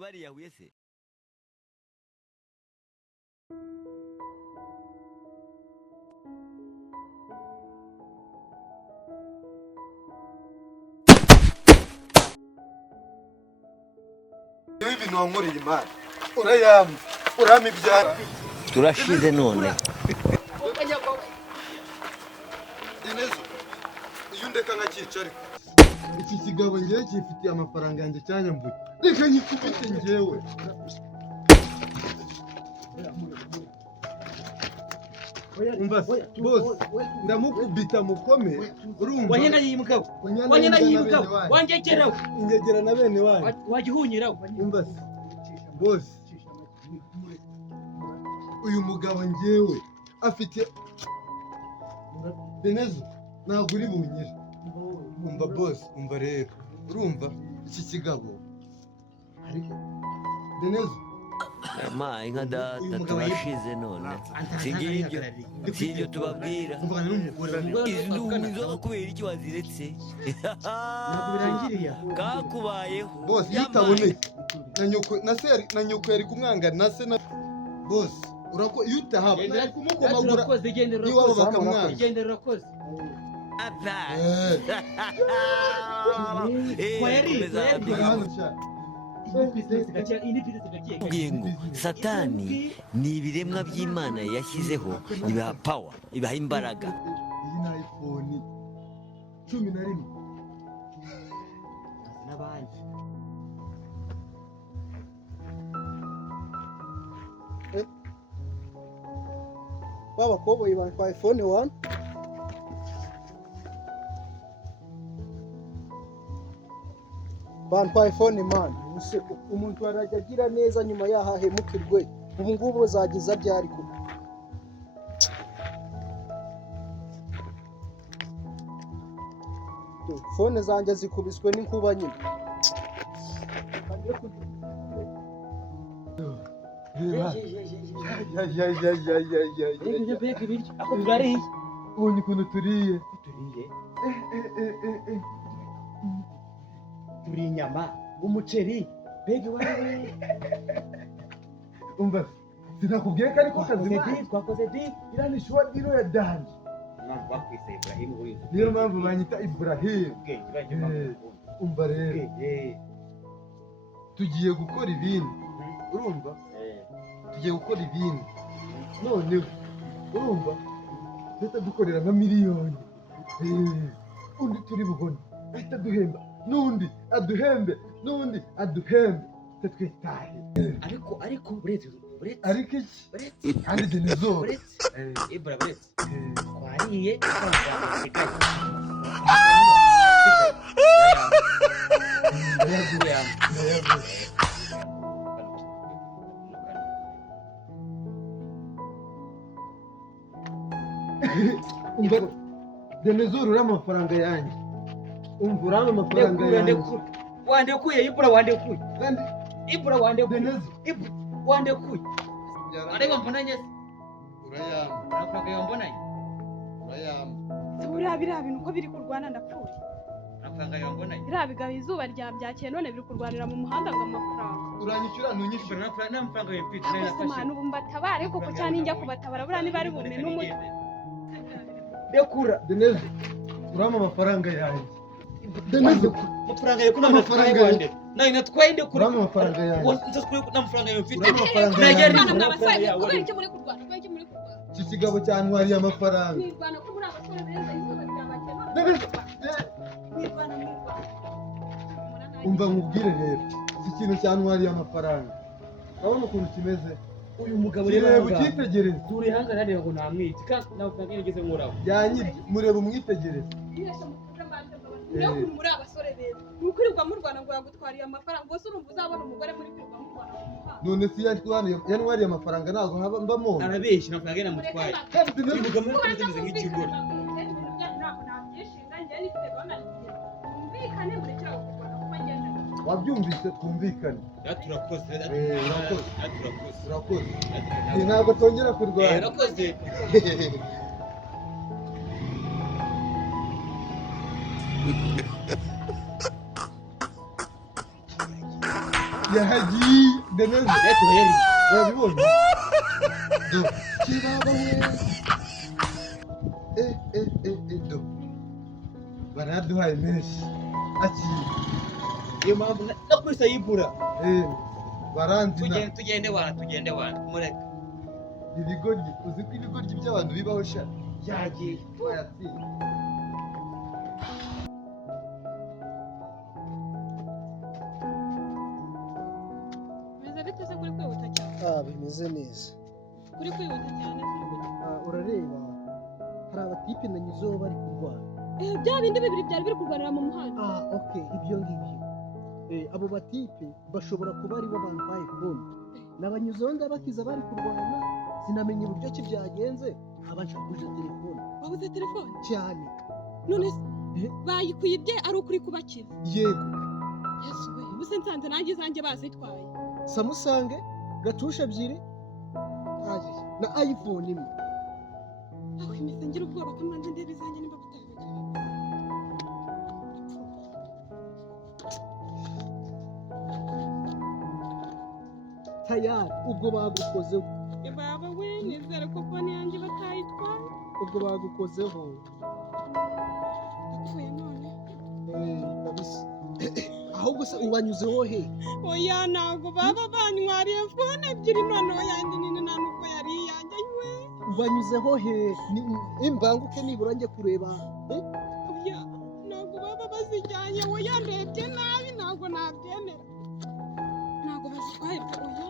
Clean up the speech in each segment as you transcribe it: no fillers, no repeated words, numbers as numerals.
bariyahuye se? Ibintu wankoreye imana urayama urama ibyara Turashize none. Dinezo iyo ndeka nkakicare iki kigabo ngiye kifitiye amafaranga yanjye cyanyambuye reka nyifite ngewe umva boss ndamukubita mukome urumva wanyena yimugabo wanyena yimugabo wangekeraho ingegera na bene wanyu wagihunyiraho umva boss uyu mugabo ngewe afite Dinezo ntabwo uri bunyire umva boss umva rero urumva iki kigabo ariko Dinezo Ma inka data turashize none. Sibyo tubabwira. Izo kubera iki waziretse? ntabwo birangiriye Kakubayeho. boss yitaboneye na nyoko yari kumwangana na se na boss urako iyo utahaba nari kumukomagura urakoze igendera niwabo urakoze bakamwanga igendera urakoze Ngo Satani ni ibiremwa by'Imana yashyizeho ibaha power, ibaha imbaraga. iyi ni iPhone 11 n'abandi b'abakoboyi ba iPhone 1 bantu iPhone man umuntu arajya agira neza nyuma yahahemukirwe ubu ngubu zagiza byari kuba fone zanjye zikubiswe n'inkuba nyine ako turariye ubonye ukuntu turiye turi inyama umuceri bege wawe umva sinakubwiye ko ariko kazi twakoze di iranishwa iro ya danje mwana bakwise Ibrahim urizo niyo mpamvu banyita Ibrahim umva rero tugiye gukora ibindi urumva tugiye gukora ibindi noneho urumva leta dukorera nka miliyoni undi turi bubone ahita duhemba n'undi aduhembe n'undi aduhembe twitahe ariko uretse ariko iki kandi Dinezo Ibra uretse twariye twasigaye umva Dinezo urura amafaranga yanjye umva urama amafaranga yanjye wandekuye Ibra wandekuye kandi Ibra wandekuye Dinezo Ibra wandekuye ariko mbonanye urayama amafaranga yambonanye urayama buriya biriya bintu uko biri kurwana ndapfuye amafaranga yambonanye biriya bigabo izuba ryabyakeye none biri kurwanira mu muhanda ngo amafaranga uranyishyura ntunyishyura n'amafaranga yamfite gusa ubu mbatabare koko cyane njya kubatabara buriya niba ari bume n'umuti dekura Dinezo urama amafaranga yanjye Dinezo amafaranga yawe n'amafaranga yanjye nayo natwaye ndekura urama amafaranga yanjye n'amafaranga yamfite urama amafaranga yanjye kubera iki muri kurwana kubera iki muri kurwana iki kigabo cyantwariye amafaranga mwirwana ko muri abasore beza izuba ryabyakeye none Dinezo mwirwana umva nkubwire rero iki kintu cyantwariye amafaranga urabona ukuntu kimeze uyu mugabo rero reba ukitegereze turi hanze hariya ngo ntamwite kandi navuga ngeze nkuraho yanyibye mureba umwitegereze niyo kuri muri abasore beza ni ukwirirwa murwana ngo yagutwariye amafaranga gusa urumva uzabona umugore muri kwirirwa murwana mu muhanda none si yantwariye amafaranga ntabwo haba mbamo arabeshya amafaranga ye namutwaye kandi uyu Dinezo mugabo rero tumeze nk'ikigori ntabwo nabyishinga njye nifite gahunda n'igihe mwumvikane murekera kurwana kuko ngenda wabyumvise twumvikane turakoze urakoze ntabwo tongera kurwana urakoze yahagiye Denise leta yari wabibonye do kibaba we do baraduhaye menshi akiri iyo mpamvu nakwisa yibura barandina tugende wana mureka ibigoryi uzi ko ibigoryi by'abantu bibaho sha yagiye twayatsinda Bimeze bite se kuri kwihuta cyane? Bimeze neza. Kuri kwihuta cyane turi kujya. Urareba hari abatipe nanyuzeho bari kurwana. Bya bindi bibiri byari biri kurwanira mu muhanda. Okay, ibyo ngibyo. Abo batipe bashobora kuba ari bo bampaye fone. Nabanyuzeho ndabakiza bari kurwana, sinamenye uburyo ki byagenze, abashakuje telefone. Wabuze telefone? Cyane. None bayikuyibye ari ukuri kubakiza. Yego. Yesu we, ubuse nsanze nanjye izanjye bazitwaye. Samusange, gatusha ebyiri, na iPhone imwe. Aho imise ngira ubwoba ko nanjye ndeba izanjye nimba bitabigira. Tayari, ubwo bagukozeho. Baba we, nizere ko fone yanjye batayitwaye. Ubwo bagukozeho. Yapfuye none. Kabisa. Ahubwo se ubanyuzeho he? Oya ntabwo baba bantwariye fone ebyiri noneho yandi nini nta nubwo yari iyanjye we. Ubanyuzeho he? Imbanguke nibura njye kureba. Oya ntabwo baba bazijyanye oya ndebye nabi ntabwo nabyemera. Ntabwo bazitwaye oya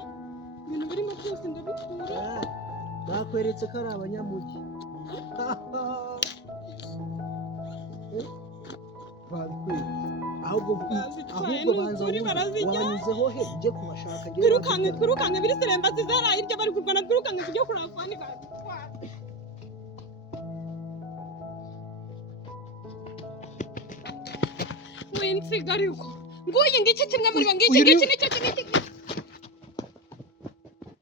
ibintu birimo byose ndabikura. Bakweretse ko ari abanyamujyi. Babikweretse. Ahubwo banza wanyuzeho he ujye kubashaka njye twirukanke biri seremba zizaraye iryo bari kurwana twirukanke tujye kureba fone bazitwara. Winsiga ariko nguyu ngiki kimwe muri bo ngiki nicyo kiniki